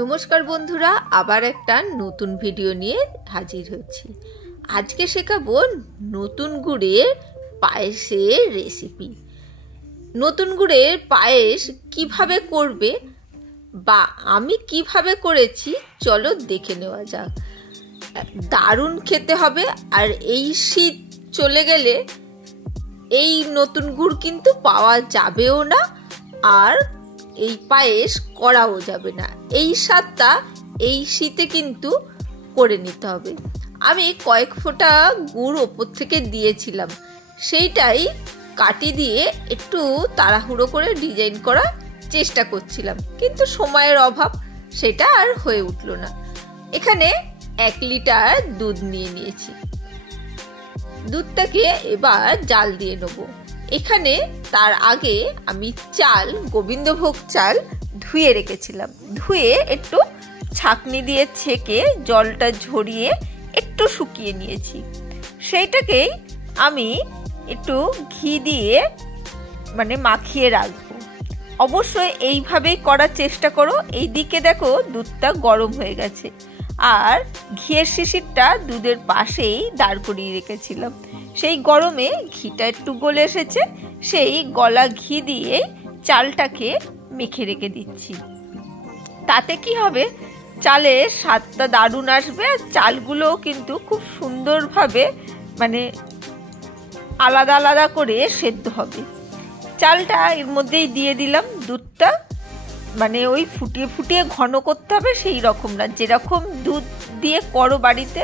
নমস্কার বন্ধুরা, আবার একটা নতুন ভিডিও নিয়ে হাজির হচ্ছি। আজকে শেখাবো নতুন গুড়ের পায়েসের রেসিপি। নতুন গুড়ের পায়েস কিভাবে করবে বা আমি কিভাবে করেছি চলো দেখে নেওয়া যাক। দারুণ খেতে হবে, আর এই শীত চলে গেলে এই নতুন গুড় কিন্তু পাওয়া যাবেও না, আর এই পায়েস করাও যাবে না। এই স্বাদটা এই শীতে কিন্তু করে নিতে হবে। আমি কয়েক ফোঁটা গুড় ওপর থেকে দিয়েছিলাম, সেইটাই কাটি দিয়ে একটু তাড়াহুড়ো করে ডিজাইন করার চেষ্টা করছিলাম, কিন্তু সময়ের অভাব, সেটা আর হয়ে উঠল না। এখানে 1 লিটার দুধ নিয়ে নিয়েছি। দুধটাকে এবার জাল দিয়ে নেব। এখানে তার আগে আমি চাল, গোবিন্দভোগ চাল ধুয়ে রেখেছিলাম। ধুয়ে একটু ছাঁকনি দিয়ে ছেঁকে জলটা ঝরিয়ে একটু শুকিয়ে নিয়েছি। সেইটাকেই আমি একটু ঘি দিয়ে মাখিয়ে রাখবো। অবশ্যই এইভাবেই করার চেষ্টা করো। এইদিকে দেখো দুধটা গরম হয়ে গেছে, আর ঘিয়ের শিশিরটা দুধের পাশেই দাঁড় করিয়ে রেখেছিলাম। সেই গরমে ঘিটা একটু গলে এসেছে, সেই গলা ঘি দিয়ে চালটাকে মেখে রেখে দিচ্ছি। তাতে কি হবে, চালের স্বাদটা দারুণ আসবে, আর চালগুলো কিন্তু খুব সুন্দরভাবে আলাদা আলাদা করে সেদ্ধ হবে। চালটা এর মধ্যেই দিয়ে দিলাম। দুধটা ওই ফুটিয়ে ফুটিয়ে ঘন করতে হবে, সেই রকম না। যেরকম দুধ দিয়ে করো বাড়িতে,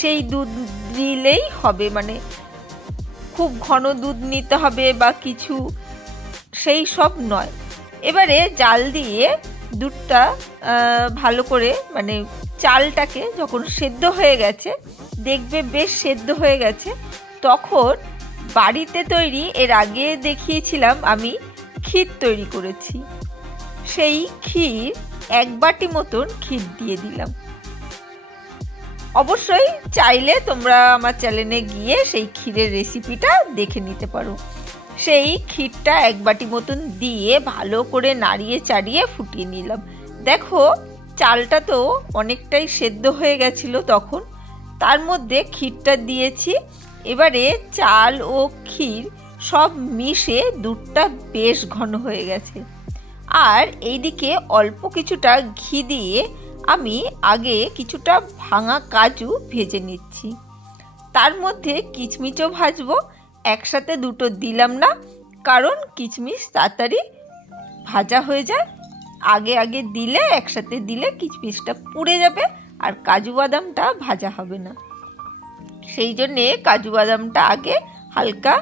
সেই দুধ দিলেই হবে। খুব ঘন দুধ নিতে হবে বা কিছু, সেই সব নয়। এবারে জাল দিয়ে দুধটা ভালো করে চালটাকে যখন সেদ্ধ হয়ে গেছে, দেখবে বেশ সেদ্ধ হয়ে গেছে, তখন বাড়িতে তৈরি, এর আগে দেখিয়েছিলাম আমি, ক্ষীর তৈরি করেছি। সেই ক্ষীর 1 বাটি মতন ক্ষীর দিয়ে দিলাম। অবশ্যই চাইলে তোমরা আমার চ্যানেলে গিয়ে সেই ক্ষীরের রেসিপিটা দেখে নিতে পারো। সেই ক্ষীরটা 1 বাটি মতন দিয়ে ভালো করে নাড়িয়ে চাড়িয়ে ফুটিয়ে নিলাম। দেখো চালটা তো অনেকটাই সেদ্ধ হয়ে গেছিল তখন, তার মধ্যে ক্ষীরটা দিয়েছি। এবারে চাল ও ক্ষীর সব মিশে দুধটা বেশ ঘন হয়ে গেছে। আর এইদিকে অল্প কিছুটা ঘি দিয়ে আমি আগে কিছুটা ভাঙা কাজু ভেজে নিচ্ছি। তার মধ্যে কিশমিশও ভাজবো। একসাথে দুটো দিলাম না, কারণ কিশমিশ তাড়াতাড়ি ভাজা হয়ে যায়। আগে আগে দিলে, একসাথে দিলে কিশমিশটা পুড়ে যাবে, আর কাজু বাদামটা ভাজা হবে না। সেই জন্যে কাজু বাদামটা আগে হালকা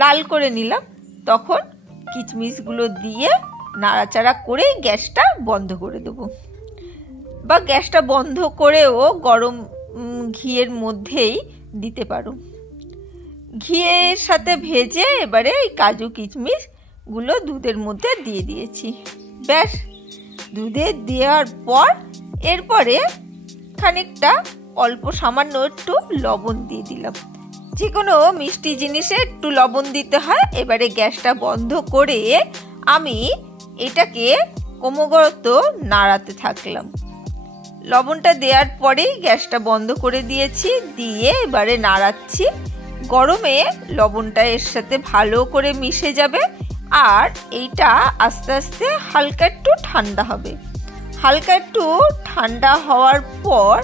লাল করে নিলাম, তখন কিশমিশগুলো দিয়ে নাড়াচাড়া করে গ্যাসটা বন্ধ করে দেবো। বা গ্যাসটা বন্ধ করেও গরম ঘিয়ের মধ্যেই দিতে পারো। ঘিয়ের সাথে ভেজে এবারে এই কাজু কিশমিশগুলো দুধের মধ্যে দিয়ে দিয়েছি। ব্যাস, দুধে দেওয়ার পর এরপরে খানিকটা অল্প সামান্য একটু লবণ দিয়ে দিলাম। যে কোনো মিষ্টি জিনিসে একটু লবণ দিতে হয়। এবারে গ্যাসটা বন্ধ করে আমি এটাকে ক্রমাগত নাড়াতে থাকলাম। লবণটা দেওয়ার পরেই গ্যাসটা বন্ধ করে দিয়েছি, দিয়ে এবারে নাড়াচ্ছি। গরমে লবণটা এর সাথে ভালো করে মিশে যাবে, আর এইটা আস্তে আস্তে হালকা একটু ঠান্ডা হবে। হালকা একটু ঠান্ডা হওয়ার পর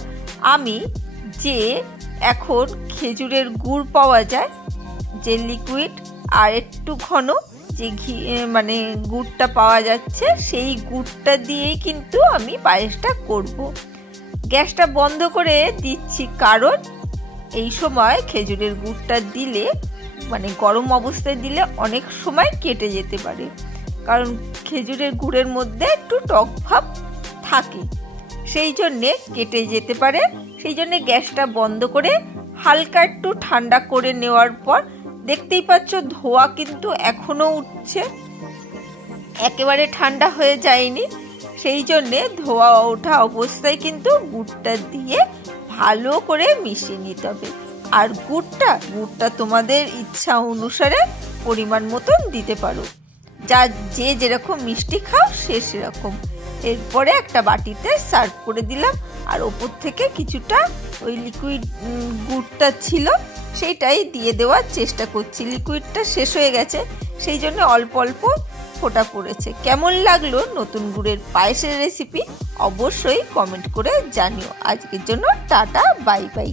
আমি যে এখন খেজুরের গুড় পাওয়া যায়, যে লিকুইড আর একটু ঘন যে ঘি গুড়টা পাওয়া যাচ্ছে, সেই গুড়টা দিয়েই কিন্তু আমি পায়েসটা করব। গ্যাসটা বন্ধ করে দিচ্ছি, কারণ এই সময় খেজুরের গুড়টা দিলে গরম অবস্থায় দিলে অনেক সময় কেটে যেতে পারে, কারণ খেজুরের গুড়ের মধ্যে একটু টক ভাব থাকে, সেই জন্যে কেটে যেতে পারে। সেই জন্যে গ্যাসটা বন্ধ করে হালকা একটু ঠান্ডা করে নেওয়ার পর দেখতেই পাচ্ছ ধোঁয়া কিন্তু এখনো উঠছে, একেবারে ঠান্ডা হয়ে যায়নি। সেই জন্যে ধোঁয়া ওঠা অবস্থায় কিন্তু গুড়টা দিয়ে ভালো করে মিশিয়ে নিতে হবে। আর গুড়টা তোমাদের ইচ্ছা অনুসারে পরিমাণ মতন দিতে পারো, যে যেরকম মিষ্টি খাও সে সেরকম। এরপরে একটা বাটিতে সার্ভ করে দিলাম, আর ওপর থেকে কিছুটা ওই লিকুইড গুড়টা ছিল সেইটাই দিয়ে দেওয়ার চেষ্টা করছি। লিকুইডটা শেষ হয়ে গেছে, সেই জন্য অল্প অল্প ফোঁটা পড়েছে। কেমন লাগলো নতুন গুড়ের পায়েসের রেসিপি অবশ্যই কমেন্ট করে জানিও। আজকের জন্য টাটা, বাই বাই।